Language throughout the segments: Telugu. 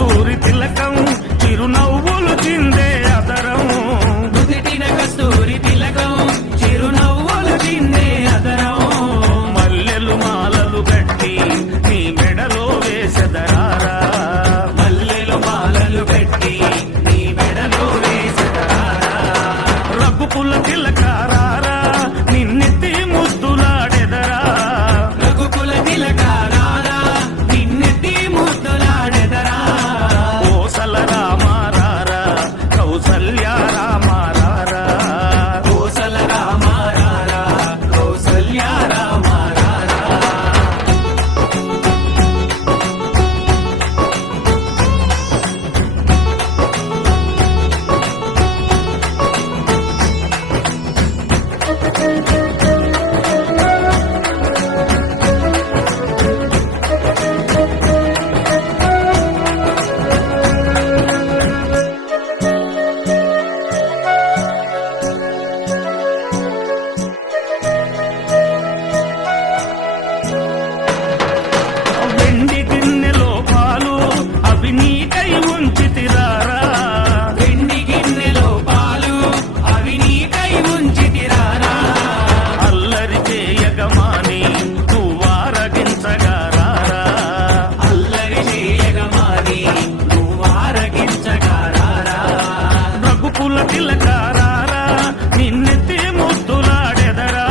కస్తూరి తిలకం చిరునవ్వులు చిందే అదరం నుదిటిన కస్తూరి తిలకం చిరునవ్వులు చిందే అదరం మల్లెలు మాలలు కట్టి నీ మెడలో వేసెదరారా మల్లెలు మాలలు కట్టి నీ మెడలో వేసెదరారా రఘుకుల తిలకారారా నిన్నెత్తి ముద్దులాడెదరా రఘుకుల తిలకారారా నిన్నెత్తి ముద్దులాడెదరా కోసల రామారారా కౌసల్య రామారారా కోసల రామారారా కౌసల్య రామారారా వెండి గిన్నెలో పాలు అవి నీకై ఉంచితిరారా వెండి గిన్నెలో పాలు అవి నీకై ఉంచితిరారా అల్లరి చేయగమాని నువ్వారగించగారారా అల్లరి చేయగమాని నువ్వారగించగారారా రఘుకుల తిలకారారా నిన్నెత్తి ముద్దులాడెదరా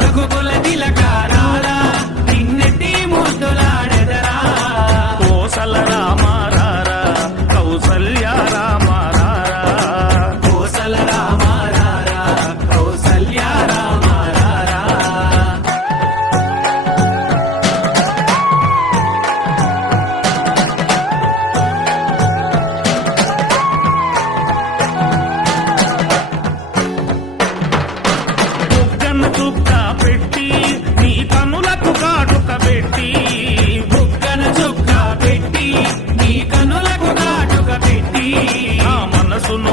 రఘుకుల తిలకారారా నిన్నెత్తి ముద్దులాడెదరా కోసల రామారారా కౌసల్య రామారారా కోసల రామారారా కౌసల్య రామారారా బుగ్గన చుక్క పెట్టి నీ కనులకు కాటుక పెట్టి బుగ్గన చుక్క పెట్టి నీ కనులకు కాటుక పెట్టి నా మనసును